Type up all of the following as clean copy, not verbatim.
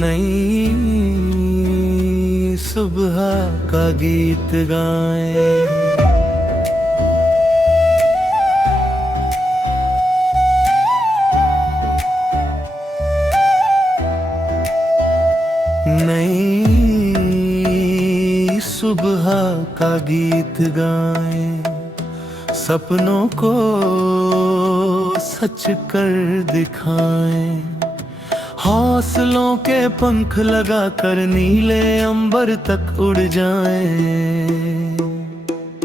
नई सुबह का गीत गाएं। नई सुबह का गीत गाएं, सपनों को सच कर दिखाएं, हौसलों के पंख लगाकर नीले अंबर तक उड़ जाएं।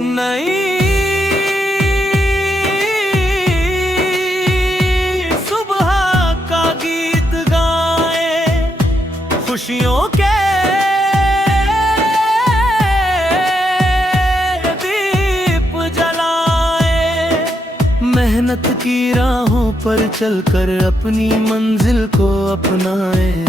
नई सुबह का गीत गाएं, खुशियों के दीप जलाएं, मेहनत की राहों पर चलकर अपनी मंजिल को अपनाएं।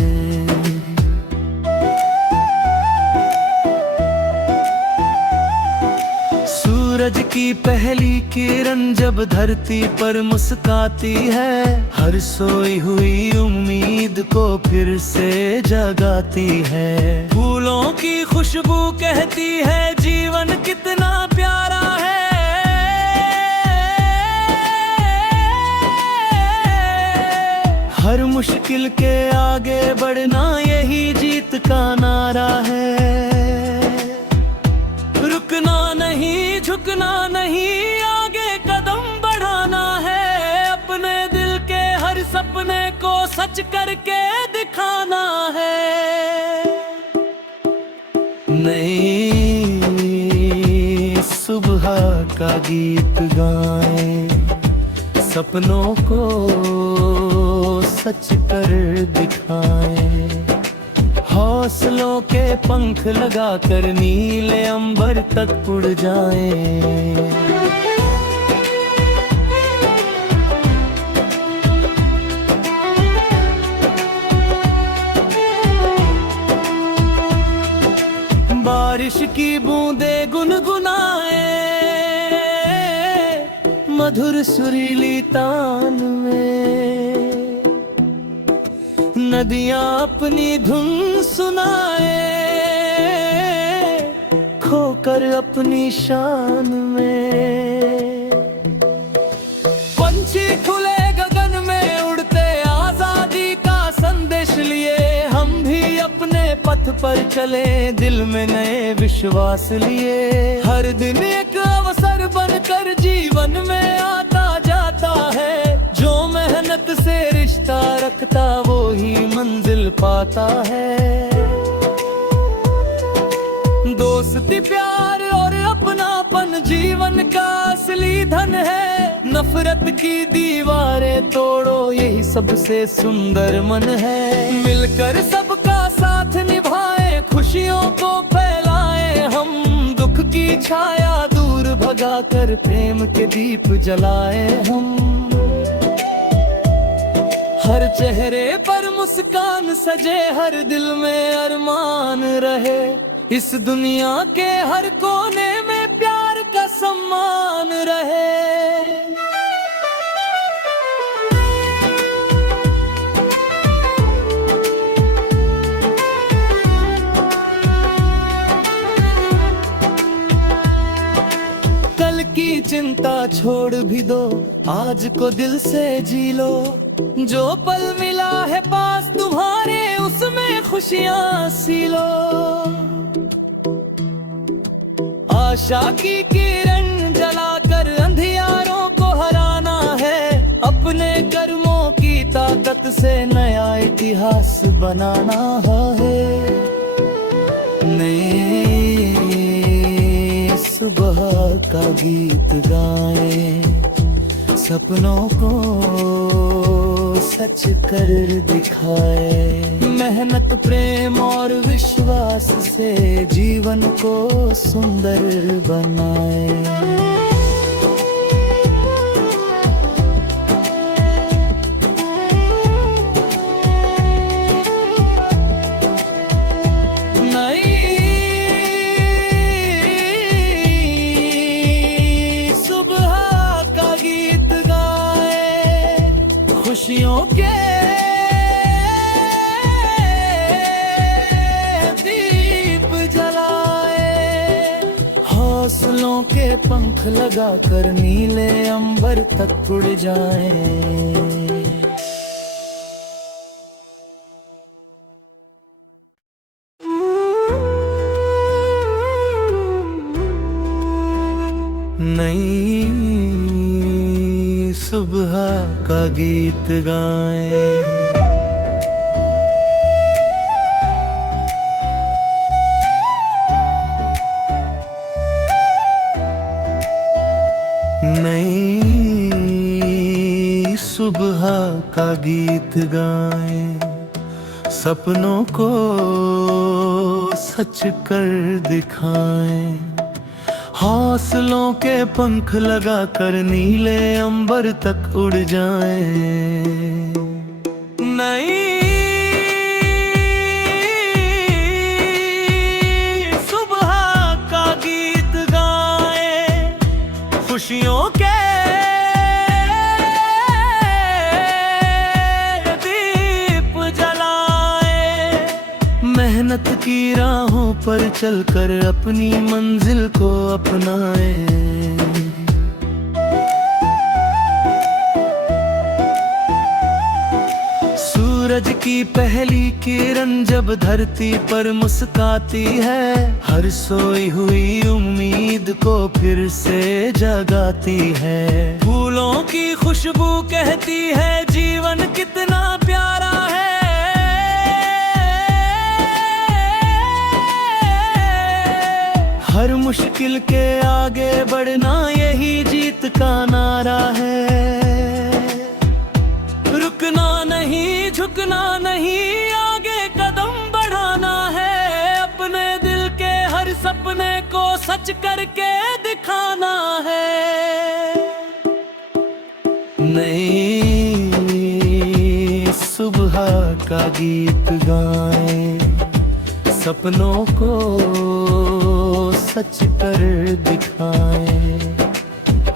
सूरज की पहली किरण जब धरती पर मुस्काती है, हर सोई हुई उम्मीद को फिर से जगाती है। फूलों की खुशबू कहती है जीवन कितना प्यारा है। हर मुश्किल के आगे बढ़ना यही जीत का नारा है। रुकना नहीं, झुकना नहीं, आगे कदम बढ़ाना है। अपने दिल के हर सपने को सच करके दिखाना है। नई सुबह का गीत गाएं, सपनों को सच कर दिखाएं, हौसलों के पंख लगाकर नीले अंबर तक उड़ जाएं। बारिश की बूंदें गुनगुनाए मधुर सुरीली तान में, नदियां अपनी धुन सुनाए खोकर अपनी शान में। पंछी खुले गगन में उड़ते आजादी का संदेश लिए, हम भी अपने पथ पर चले दिल में नए विश्वास लिए। हर दिन एक अवसर बनकर जीवन में आता जाता है, जो मेहनत से रिश्ता रखता वो ही मंजिल पाता है। दोस्ती, प्यार और अपनापन जीवन का असली धन है। नफरत की दीवारें तोड़ो, यही सबसे सुंदर मन है। मिलकर सबका साथ निभाएं, खुशियों को फैलाएं हम। दुख की छाया दूर भगाकर प्रेम के दीप जलाएं हम। हर चेहरे पर मुस्कान सजे, हर दिल में अरमान रहे। इस दुनिया के हर कोने में प्यार का सम्मान रहे। कल की चिंता छोड़ भी दो, आज को दिल से जी लो। जो पल मिला है पास तुम्हारे, उसमें खुशियां सी लो। आशा की किरण जलाकर अंधियारों को हराना है। अपने कर्मों की ताकत से नया इतिहास बनाना है। नई सुबह का गीत गाएं, सपनों को सच कर दिखाए। मेहनत, प्रेम और विश्वास से जीवन को सुंदर बनाए। नई सुबह का गीत गाए, खुशियों के सपनों के पंख लगाकर नीले अंबर तक उड़ जाएं। नई सुबह का गीत गाएं। नई सुबह का गीत गाएं, सपनों को सच कर दिखाएं। हौसलों के पंख लगाकर नीले अंबर तक उड़ जाएं। नई सुबह का गीत गाएं, खुशियों के दीप जलाएं। मेहनत की राहों पर चलकर अपनी मंजिल को अपनाएं। सूरज की पहली किरण जब धरती पर मुस्काती है, हर सोई हुई उम्मीद को फिर से जगाती है। फूलों की खुशबू कहती है जीवन कितना प्यारा है। हर मुश्किल के आगे बढ़ना यही जीत का नारा है। रुकना नहीं, झुकना नहीं, आगे कदम बढ़ाना है। अपने दिल के हर सपने को सच करके दिखाना है। नई सुबह का गीत गाएं, सपनों को सच कर दिखाएं।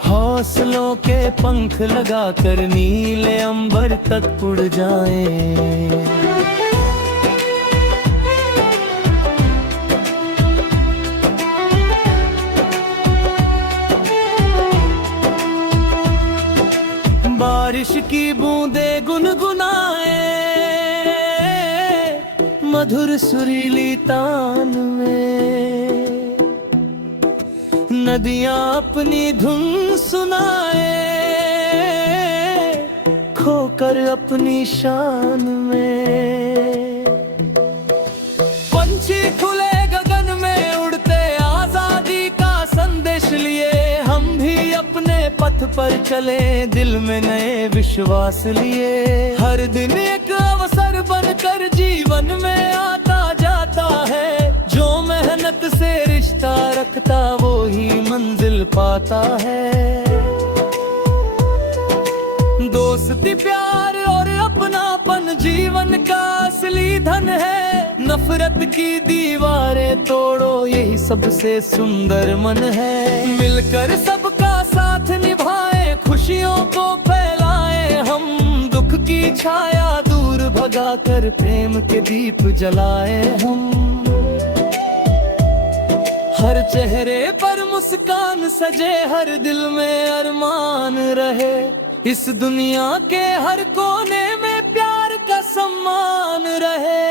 हौसलों के पंख लगाकर नीले अंबर तक उड़ जाएं। बारिश की बूंदें गुनगुनाए मधुर सुरीली तान में। नदियां अपनी धुन सुनाए खोकर अपनी शान में। पंछी खुले गगन में उड़ते आजादी का संदेश लिए, हम भी अपने पथ पर चले दिल में नए विश्वास लिए। हर दिन एक अवसर बनकर जीवन में आता जाता है। जो मेहनत से रिश्ता रखता वो ही मंजिल पाता है। दोस्ती प्यार और अपनापन जीवन का असली धन है। नफरत की दीवारें तोड़ो यही सबसे सुंदर मन है। मिलकर सबका साथ निभाएं, खुशियों को फैलाएं हम। दुख की छाया दूर भगाकर प्रेम के दीप जलाएं हम। हर चेहरे पर मुस्कान सजे, हर दिल में अरमान रहे। इस दुनिया के हर कोने में प्यार का सम्मान रहे।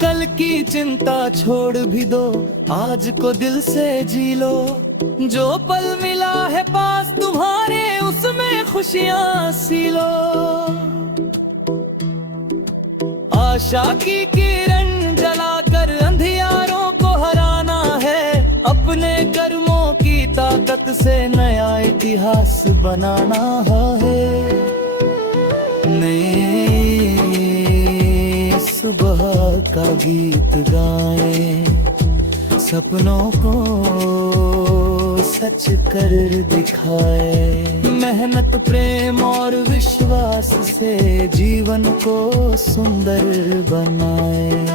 कल की चिंता छोड़ भी दो, आज को दिल से जी लो। जो पल मिला है पास तुम्हारे उसमें खुशियां सी लो। आशा की किरण जलाकर अंधियारों को हराना है। अपने कर्मों की ताकत से नया इतिहास बनाना है। नए सुबह का गीत गाएं, सपनों को सच कर दिखाए। मेहनत प्रेम और विश्वास से जीवन को सुंदर बनाए।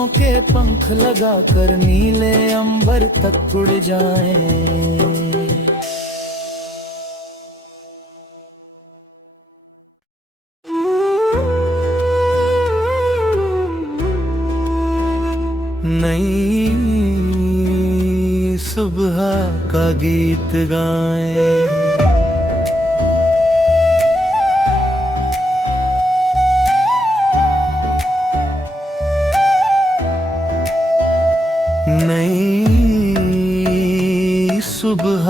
सपनों के पंख लगाकर नीले अंबर तक उड़ जाएं। नई सुबह का गीत गाएं। नई सुबह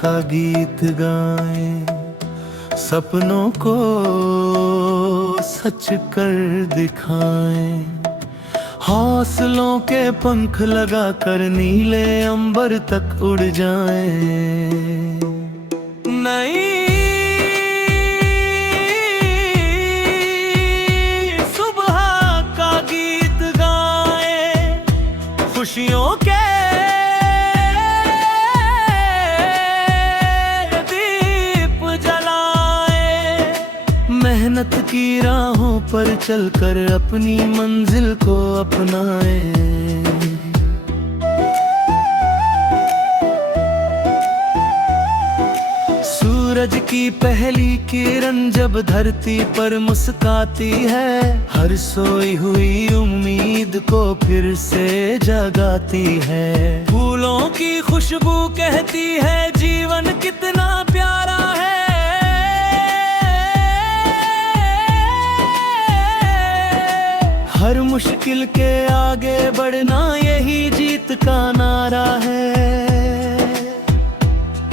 का गीत गाएं, सपनों को सच कर दिखाएं। हौसलों के पंख लगाकर नीले अंबर तक उड़ जाएं। नई सुबह का गीत गाएं, खुशियों के दीप जलाएं। मेहनत की राहों पर चलकर अपनी मंजिल को अपनाएं। सूरज की पहली किरण जब धरती पर मुस्काती है, हर सोई हुई उम्मीद को फिर से जगाती है। फूलों की खुशबू कहती है जीवन कितना प्यारा है। हर मुश्किल के आगे बढ़ना यही जीत का नारा है।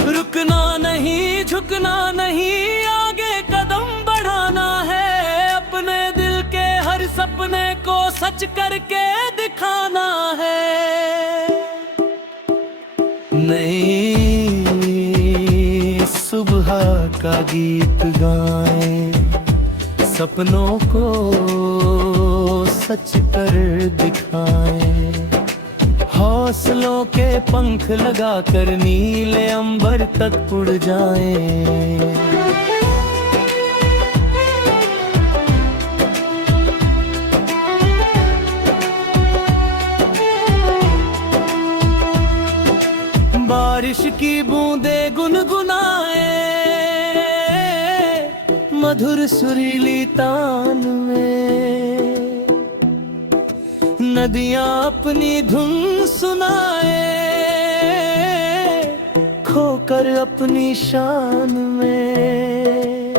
रुकना नहीं, झुकना नहीं, आगे कदम बढ़ाना है। अपने दिल के हर सपने को सच करके दिखाना है। नई सुबह का गीत गाएं, सपनों को सच कर दिखाएं। हौसलों के पंख लगाकर नीले अंबर तक उड़ जाएं। बारिश की बूंदें गुनगुनाए मधुर सुरीली तान में। नदियां अपनी धुन सुनाए खोकर अपनी शान में।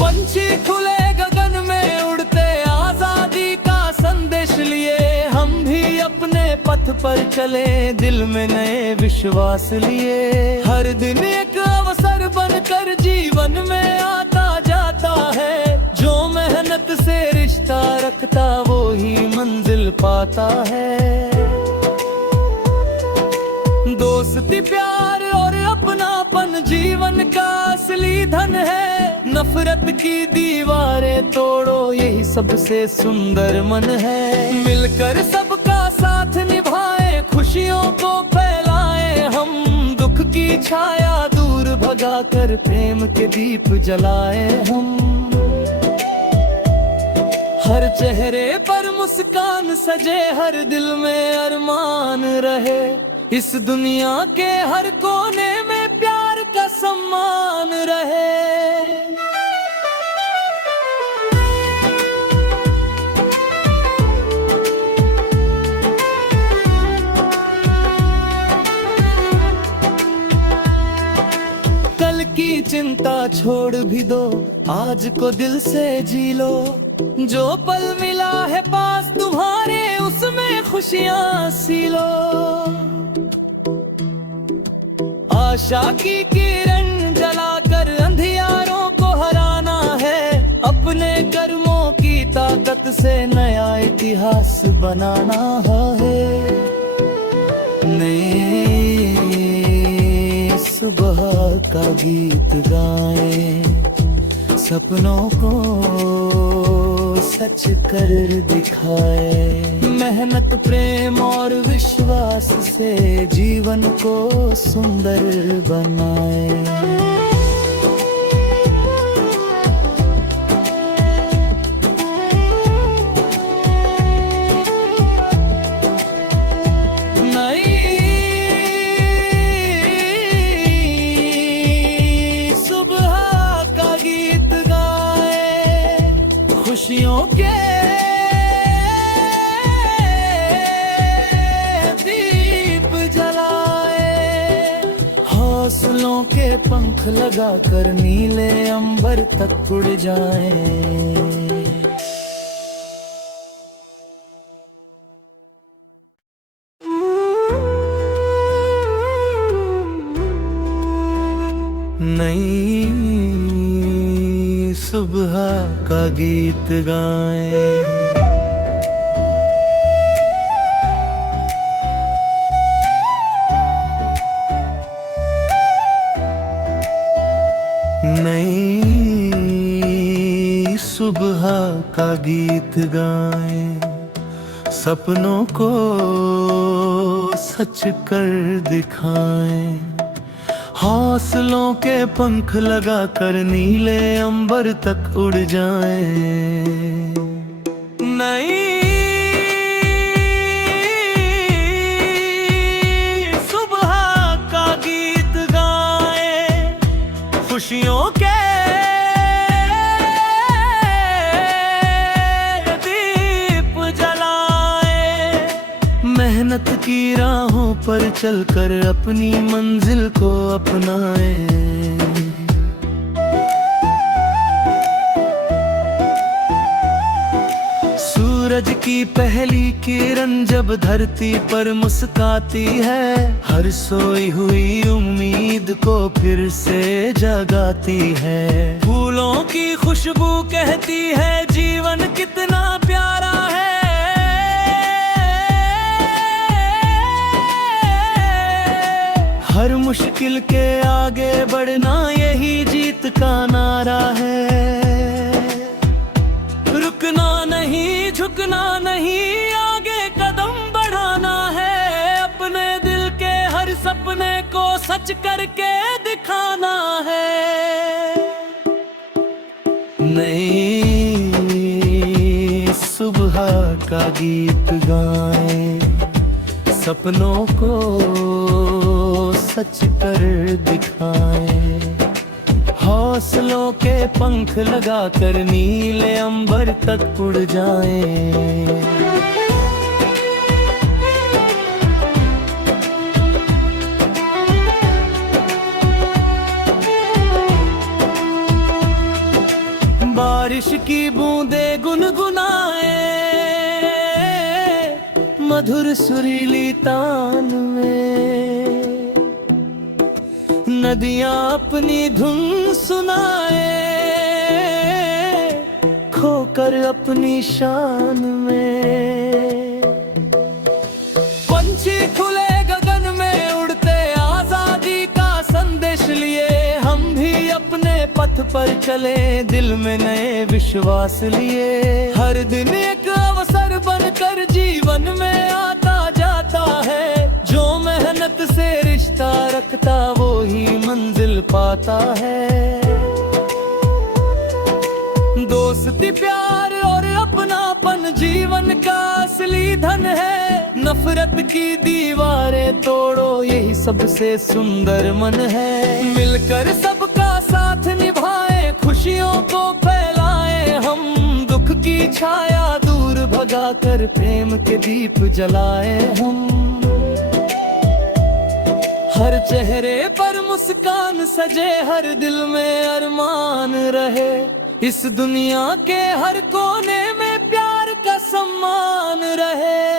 पंछी खुले गगन में उड़ते आजादी का संदेश लिए, हम भी अपने पथ पर चले दिल में नए विश्वास लिए। हर दिन एक अवसर बनकर जीवन में आता जाता है। जो मेहनत से रिश्ता रखता वो ही मंजिल पाता है। दोस्ती प्यार और अपनापन जीवन का असली धन है। नफरत की दीवारें तोड़ो यही सबसे सुंदर मन है। मिलकर सबका साथ निभाए, खुशियों को फैलाए हम। दुख की छाया दूर भगाकर प्रेम के दीप जलाए हम। हर चेहरे पर मुस्कान सजे, हर दिल में अरमान रहे। इस दुनिया के हर कोने में प्यार का सम्मान रहे। कल की चिंता छोड़ भी दो, आज को दिल से जी लो। जो पल मिला है पास तुम्हारे, उसमें खुशियां सी लो। आशा की किरण जलाकर अंधियारों को हराना है। अपने कर्मों की ताकत से नया इतिहास बनाना है। नए सुबह का गीत गाएं, सपनों को सच कर दिखाए। मेहनत प्रेम और विश्वास से जीवन को सुंदर बनाए। खुशियों के दीप जलाए, हौसलों के पंख लगाकर नीले अंबर तक उड़ जाएं। नई सुबह का गीत गाएं, नई सुबह का गीत गाएं, सपनों को सच कर दिखाएं, हौसलों के पंख लगाकर नीले अंबर तक उड़ जाएं। नई सुबह का गीत गाएं, खुशियों के दीप जलाएं, मेहनत की राहों पर चलकर अपनी मंजिल को अपनाएं। सूरज की पहली किरण जब धरती पर मुस्काती है, हर सोई हुई उम्मीद को फिर से जगाती है। फूलों की खुशबू कहती है जीवन कितना प्यारा है, हर मुश्किल के आगे बढ़ना यही जीत का नारा है। रुकना नहीं, झुकना नहीं, आगे कदम बढ़ाना है, अपने दिल के हर सपने को सच करके दिखाना है। नई सुबह का गीत गाएं, सपनों को सच कर दिखाएं, हौसलों के पंख लगाकर नीले अंबर तक उड़ जाएं। बारिश की बूंदें गुनगुनाए मधुर सुरीली तान में, नदियां अपनी धुन सुनाए खोकर अपनी शान में। पंछी खुले गगन में उड़ते आजादी का संदेश लिए, हम भी अपने पथ पर चले दिल में नए विश्वास लिए। हर दिन एक अवसर बनकर जीवन में आता जाता है, जो मेहनत से रिश्ता रखता वो ही मंजिल पाता है। दोस्ती प्यार और अपनापन जीवन का असली धन है, नफरत की दीवारें तोड़ो यही सबसे सुंदर मन है। मिलकर सबका साथ निभाएं, खुशियों को फैलाएं हम, दुख की छाया दूर भगाकर प्रेम के दीप जलाएं हम। हर चेहरे पर मुस्कान सजे, हर दिल में अरमान रहे, इस दुनिया के हर कोने में प्यार का सम्मान रहे।